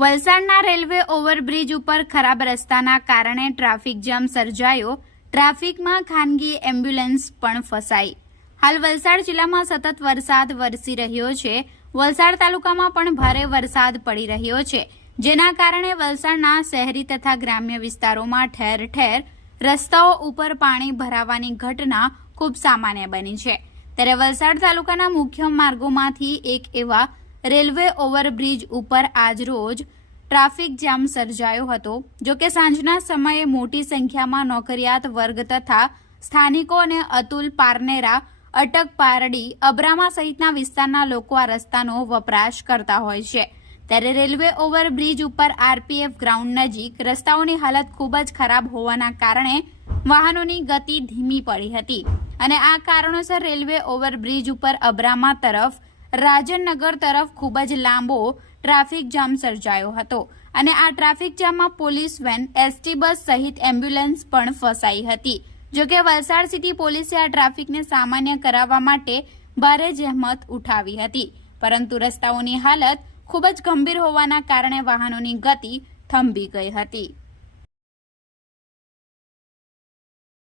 વલસાડના railway overbridge ઉપર ખરાબ રસ્તાના કારણે ટ્રાફિક જામ સર્જાયો. ટ્રાફિકમાં ખાનગી એમ્બ્યુલન્સ પણ ફસાઈ. હાલ વલસાડ જિલ્લામાં સતત વરસાદ વરસી રહ્યો છે. વલસાડ તાલુકામાં પણ ભારે વરસાદ પડી રહ્યો છે, જેના કારણે વલસાડના શહેરી તથા ગ્રામ્ય વિસ્તારોમાં ઠેર ઠેર રસ્તાઓ ઉપર પાણી ભરાવાની ઘટના ખૂબ સામાન્ય બની છે. ત્યારે વલસાડ તાલુકાના મુખ્ય માર્ગોમાંથી એક એવા રેલવે ઓવરબ્રિજ ઉપર આજરોજ ટ્રાફિક જામ સર્જાયો હતો. જોકે સાંજના સમયે મોટી સંખ્યામાં નોકરિયાત વર્ગ તથા સ્થાનિકો અને અતુલ પારનેરા, અટક પારડી, અબ્રામા સહિતના વિસ્તારના લોકો આ રસ્તાનો વપરાશ કરતા હોય છે. ત્યારે રેલવે ઓવરબ્રિજ ઉપર આરપીએફ ગ્રાઉન્ડ નજીક રસ્તાઓની હાલત ખૂબ જ ખરાબ હોવાના કારણે વાહનોની ગતિ ધીમી પડી હતી અને આ કારણોસર રેલવે ઓવરબ્રિજ ઉપર અબ્રામા તરફ, રાજનનગર તરફ ખૂબ જ લાંબો ટ્રાફિક જામ સર્જાયો હતો અને આ ટ્રાફિક જામમાં પોલીસ વેન, એસટી બસ સહિત એમ્બ્યુલન્સ પણ ફસાઈ હતી. જોકે વલસાડ સિટી પોલીસે આ ટ્રાફિકને સામાન્ય કરાવવા માટે ભારે જહેમત ઉઠાવી હતી, પરંતુ રસ્તાઓની હાલત ખૂબ જ ગંભીર હોવાના કારણે વાહનોની ગતિ થંભી ગઈ હતી.